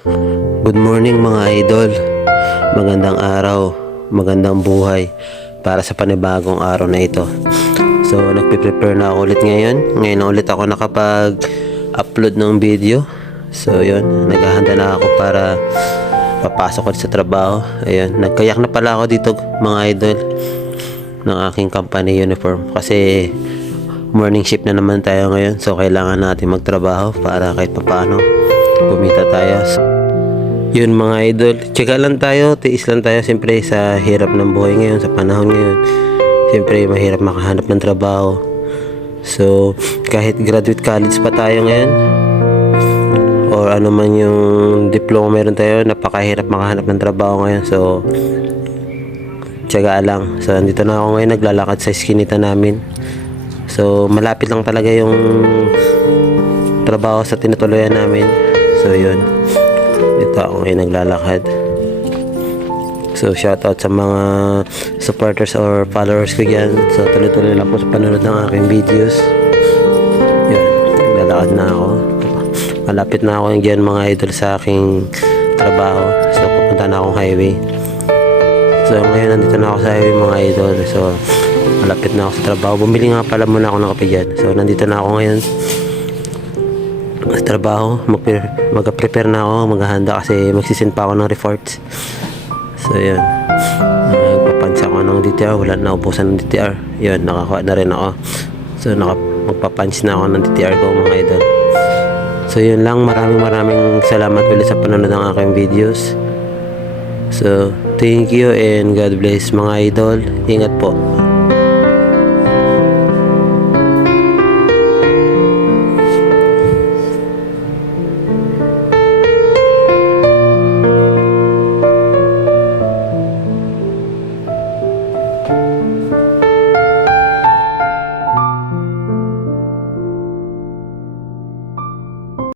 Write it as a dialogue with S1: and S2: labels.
S1: Good morning mga idol. Magandang araw, magandang buhay para sa panibagong araw na ito. So, nagpe-prepare na ako ulit ngayon. Ngayon ulit ako nakapag-upload ng video. So, yun. Naghahanda na ako para papasok ulit sa trabaho. Ayun. Nagkayak na pala ako dito mga idol ng aking company uniform. Kasi morning shift na naman tayo ngayon. So, kailangan natin magtrabaho para kahit papaano kumita tayo. Yun mga idol, tsaka lang tayo, tiis lang tayo siyempre sa hirap ng buhay ngayon, sa panahon ngayon. Siyempre mahirap makahanap ng trabaho. So, kahit graduate college pa tayo ngayon, or ano man yung diploma meron tayo, napakahirap makahanap ng trabaho ngayon. So, tiyaga lang. So, nandito na ako ngayon, naglalakad sa skinita namin. So, malapit lang talaga yung trabaho sa tinutuluyan namin. So, yun. Dito ako ngayon naglalakad. So, shoutout sa mga supporters or followers ko dyan. So, tuloy-tuloy lang po sa panonood ng aking videos. Yun, naglalakad na ako. Malapit na ako dyan mga idol sa aking trabaho. So, pupunta na akong highway. So, ngayon nandito na ako sa highway mga idol. So, malapit na ako sa trabaho. Bumili nga pala muna ako ng kape dyan. So, nandito na ako ngayon trabaho. Mag- Mag-prepare na ako. Maghahanda kasi magsisend pa ako ng reports. So, yun. Nagpapunch ako ng DTR. Wala na ubusan ng DTR. Yun, nakakuha na rin ako. So, naka, magpapunch na ako ng DTR ko mga idol. So, yun lang. Maraming maraming salamat ulit sa panonood ng aking videos. So, thank you and God bless mga idol. Ingat po. Thank you.